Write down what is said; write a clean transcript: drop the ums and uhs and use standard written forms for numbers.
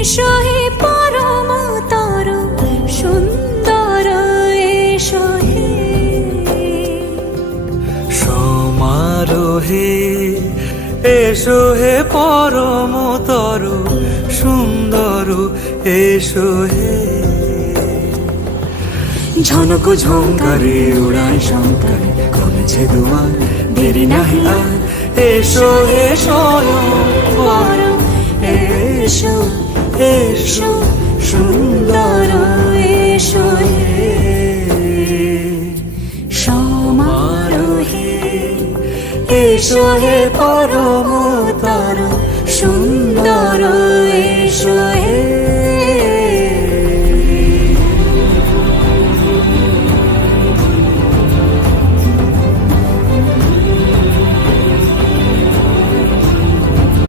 এসো হে পরমতর সুন্দর এসো হে সমারোহে এসো হে পরমতর সুন্দর এসো হে ঝনক ঝঙ্কারে উড়ায় শঙ্কার কমেছে দুয়ার দেরি নাহি আর এসো হে স্বয়ং পরম এসো এসো সুন্দর এসো হে সমারোহে এসো হে পরম